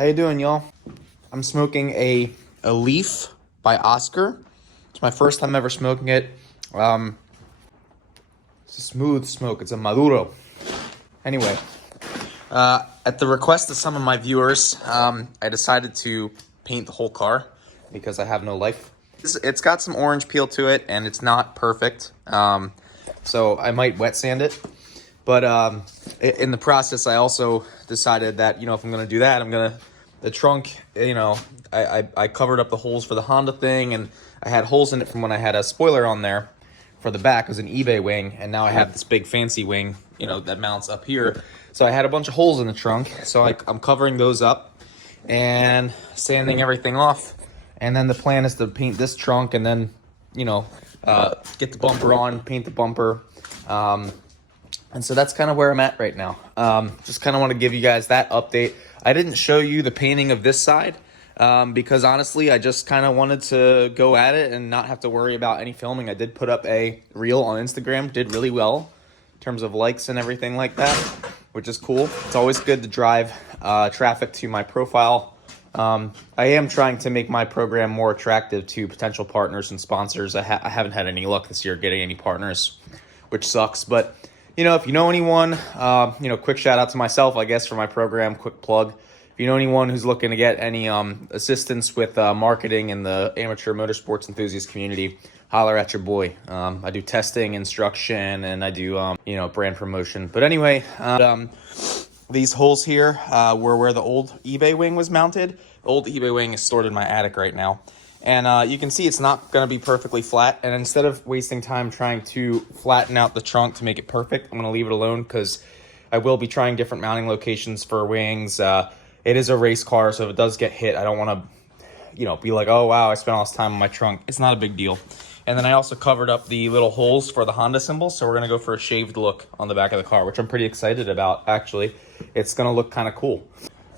How you doing, y'all? I'm smoking a Leaf by Oscar. It's my first time ever smoking it. It's a smooth smoke. It's a Maduro. Anyway, at the request of some of my viewers, I decided to paint the whole car because I have no life. It's got some orange peel to it, and it's not perfect. So I might wet sand it. But in the process, I also decided that, if I'm going to do that, the trunk, I covered up the holes for the Honda thing, and I had holes in it from when I had a spoiler on there for the back. It was an eBay wing, and now I have this big fancy wing, that mounts up here. So I had a bunch of holes in the trunk, so I'm covering those up and sanding everything off. And then the plan is to paint this trunk and then, get the bumper on, paint the bumper. And so that's kind of where I'm at right now. Just kind of want to give you guys that update. I didn't show you the painting of this side because honestly, I just kind of wanted to go at it and not have to worry about any filming. I did put up a reel on Instagram, did really well in terms of likes and everything like that, which is cool. It's always good to drive traffic to my profile. I am trying to make my program more attractive to potential partners and sponsors. I haven't had any luck this year getting any partners, which sucks, but if you know anyone, quick shout out to myself, I guess, for my program, quick plug. If you know anyone who's looking to get any assistance with marketing in the amateur motorsports enthusiast community, holler at your boy. I do testing, instruction, and I do, brand promotion. But anyway, these holes here were where the old eBay wing was mounted. The old eBay wing is stored in my attic right now. And you can see it's not going to be perfectly flat. And instead of wasting time trying to flatten out the trunk to make it perfect, I'm going to leave it alone because I will be trying different mounting locations for wings. It is a race car, so if it does get hit, I don't want to, be like, oh, wow, I spent all this time on my trunk. It's not a big deal. And then I also covered up the little holes for the Honda symbol, so we're going to go for a shaved look on the back of the car, which I'm pretty excited about, actually. It's going to look kind of cool.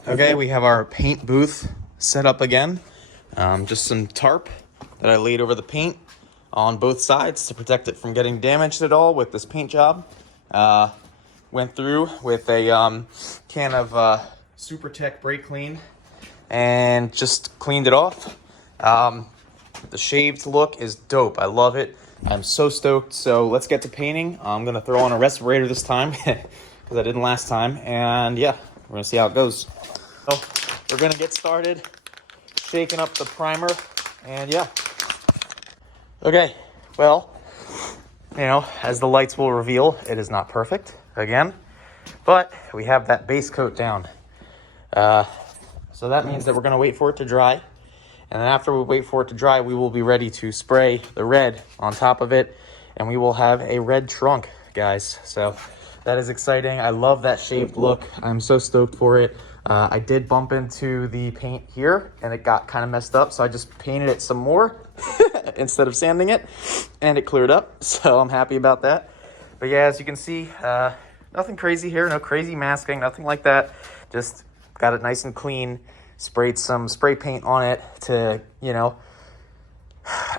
Okay, we have our paint booth set up again. Just some tarp that I laid over the paint on both sides to protect it from getting damaged at all with this paint job. Went through with a can of Super Tech Brake Clean and just cleaned it off. The shaved look is dope. I love it. I'm so stoked. So let's get to painting. I'm going to throw on a respirator this time because I didn't last time. And yeah, we're going to see how it goes. So we're going to get started. Shaking up the primer, and yeah. Okay, well, as the lights will reveal, it is not perfect, again, but we have that base coat down. So that means that we're going to wait for it to dry, and then after we wait for it to dry, we will be ready to spray the red on top of it, and we will have a red trunk, guys. So that is exciting. I love that shaved look. I'm so stoked for it. I did bump into the paint here and it got kind of messed up, so I just painted it some more instead of sanding it, and it cleared up, so I'm happy about that. But yeah, as you can see, nothing crazy here, no crazy masking, nothing like that. Just got it nice and clean, sprayed some spray paint on it to,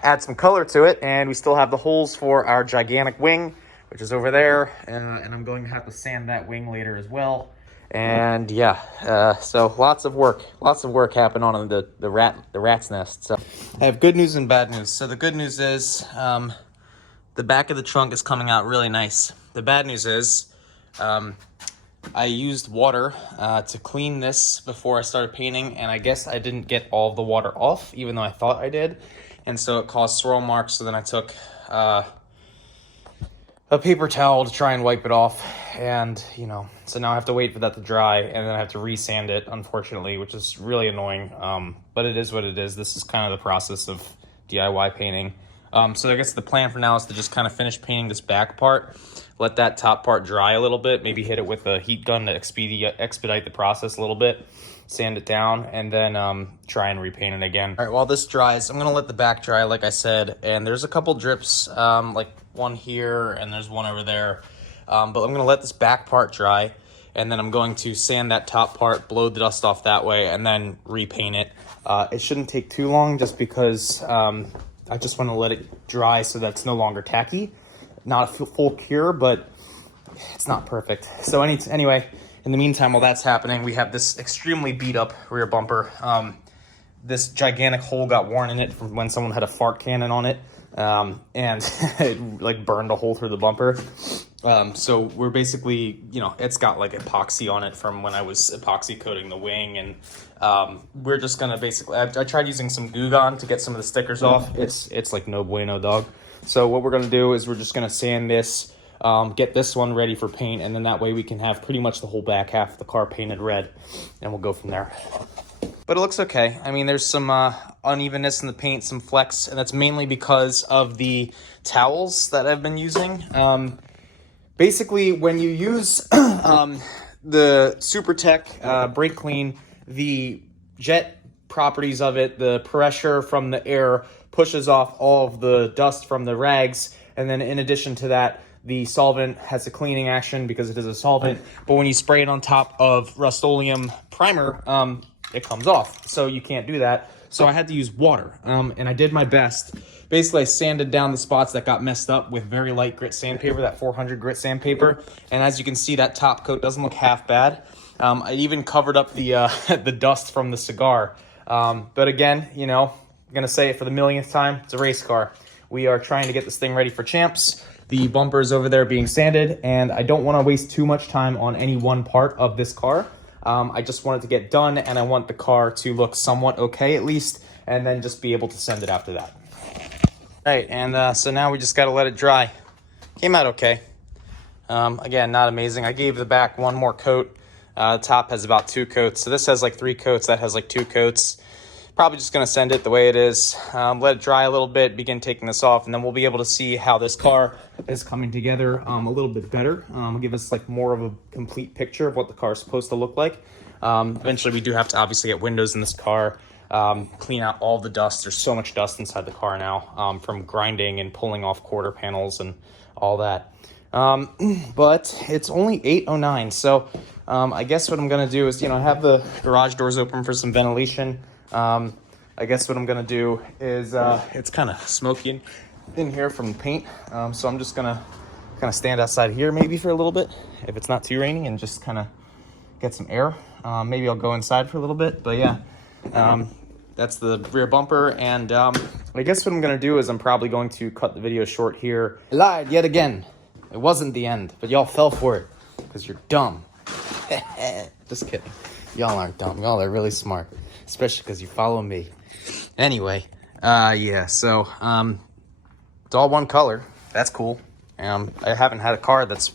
add some color to it, and we still have the holes for our gigantic wing, which is over there, and I'm going to have to sand that wing later as well. And yeah, so lots of work happened on the rat's nest. So I have good news and bad news. So the good news is the back of the trunk is coming out really nice. The bad news is I used water to clean this before I started painting, and I guess I didn't get all of the water off, even though I thought I did, and so it caused swirl marks. So then I took a paper towel to try and wipe it off, and so now I have to wait for that to dry, and then I have to resand it, unfortunately, which is really annoying, but it is what it is. This is kind of the process of DIY painting. So I guess the plan for now is to just kind of finish painting this back part, let that top part dry a little bit, maybe hit it with a heat gun to expedite the process a little bit, sand it down, and then try and repaint it again. All right, while this dries, I'm gonna let the back dry, like I said, and there's a couple drips, like one here and there's one over there, but I'm gonna let this back part dry, and then I'm going to sand that top part, blow the dust off that way, and then repaint it. It shouldn't take too long, just because I just want to let it dry so that it's no longer tacky. Not a full cure, but it's not perfect. So anyway, in the meantime, while that's happening, we have this extremely beat up rear bumper. This gigantic hole got worn in it from when someone had a fart cannon on it, and it like burned a hole through the bumper. So we're basically, you know, it's got like epoxy on it from when I was epoxy coating the wing, and we're just gonna basically, I tried using some Goo Gone to get some of the stickers off. It's like no bueno, dog. So what we're gonna do is we're just gonna sand this, get this one ready for paint, and then that way we can have pretty much the whole back half of the car painted red, and we'll go from there. But it looks okay. I mean, there's some unevenness in the paint, some flecks, and that's mainly because of the towels that I've been using. Basically, when you use the SuperTech Brake Clean, the jet properties of it, the pressure from the air pushes off all of the dust from the rags, and then in addition to that, the solvent has a cleaning action because it is a solvent, but when you spray it on top of Rust-Oleum primer, it comes off, so you can't do that. So I had to use water, and I did my best. Basically, I sanded down the spots that got messed up with very light grit sandpaper, that 400 grit sandpaper, and as you can see, that top coat doesn't look half bad. I even covered up the the dust from the cigar. But again, you know, I'm gonna say it for the millionth time, it's a race car. We are trying to get this thing ready for champs. The bumper's over there being sanded, and I don't want to waste too much time on any one part of this car. I just want it to get done, and I want the car to look somewhat okay at least, and then just be able to send it after that. All right, and so now we just got to let it dry. Came out okay. Again, not amazing. I gave the back one more coat. The top has about 2 coats. So this has like 3 coats, that has like 2 coats. Probably just going to send it the way it is. Let it dry a little bit, begin taking this off, and then we'll be able to see how this car is coming together a little bit better. Give us like more of a complete picture of what the car is supposed to look like. Eventually we do have to obviously get windows in this car, clean out all the dust. There's so much dust inside the car now, from grinding and pulling off quarter panels and all that. But it's only 8:09, so I guess what I'm going to do is, you know, have the garage doors open for some ventilation. I guess what I'm gonna do is, it's kind of smoky in here from the paint, so I'm just gonna kind of stand outside here maybe for a little bit if it's not too rainy and just kind of get some air. Maybe I'll go inside for a little bit, but yeah, that's the rear bumper, and I guess what I'm gonna do is I'm probably going to cut the video short here. I lied yet again. It wasn't the end, but y'all fell for it because you're dumb. Just kidding. Y'all aren't dumb. Y'all are really smart. Especially because you follow me. Anyway, yeah, so, it's all one color. That's cool. I haven't had a car that's,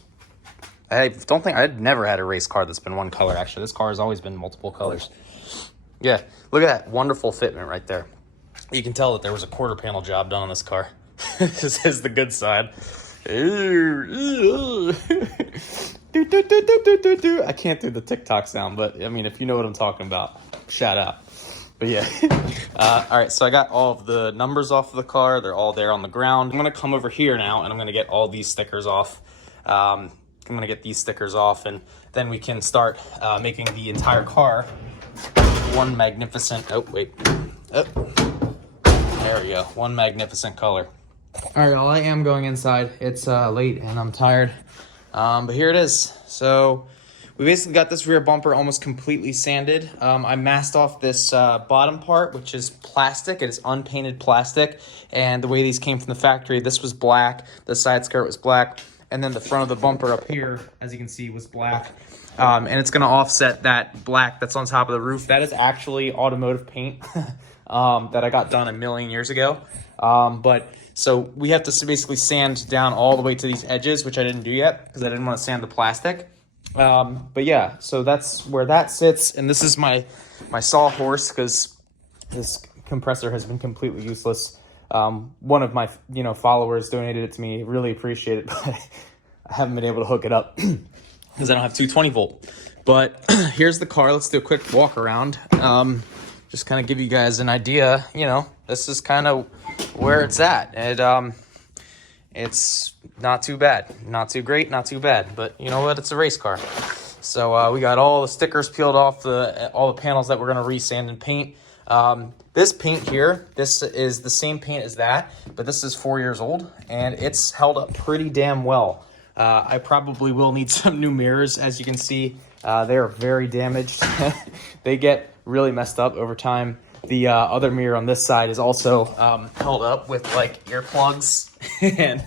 I'd never had a race car that's been one color, actually. This car has always been multiple colors. Yeah, look at that wonderful fitment right there. You can tell that there was a quarter panel job done on this car. This is the good side. I can't do the TikTok sound, but I mean, if you know what I'm talking about, shout out. But yeah, all right, so I got all of the numbers off of the car. They're all there on the ground. I'm gonna come over here now, and I'm gonna get all these stickers off. I'm gonna get these stickers off, and then we can start making the entire car one magnificent, oh, wait. Oh. There we go, one magnificent color. All right, y'all, I am going inside. It's late, and I'm tired. But here it is. So we basically got this rear bumper almost completely sanded. I masked off this bottom part, which is plastic. It is unpainted plastic. And the way these came from the factory, this was black. The side skirt was black. And then the front of the bumper up here, as you can see, was black. And it's going to offset that black that's on top of the roof. That is actually automotive paint that I got done a million years ago. So we have to basically sand down all the way to these edges, which I didn't do yet because I didn't want to sand the plastic. But yeah, so that's where that sits. And this is my sawhorse because this compressor has been completely useless. One of my followers donated it to me. Really appreciate it, but I haven't been able to hook it up because I don't have 220 volt. But here's the car. Let's do a quick walk around. Just kind of give you guys an idea. This is kind of where it's at. It's not too bad, not too great, not too bad, but you know what? It's a race car. So we got all the stickers peeled off all the panels that we're gonna resand and paint. This paint here, this is the same paint as that, but this is 4 years old and it's held up pretty damn well. I probably will need some new mirrors. As you can see, They are very damaged. They get really messed up over time. The other mirror on this side is also held up with like earplugs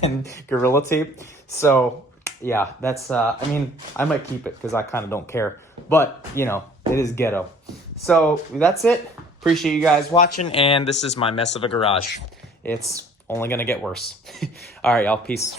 and Gorilla Tape. So yeah, that's, I mean, I might keep it because I kind of don't care. But, you know, it is ghetto. So that's it. Appreciate you guys watching. And this is my mess of a garage. It's only going to get worse. All right, y'all. Peace.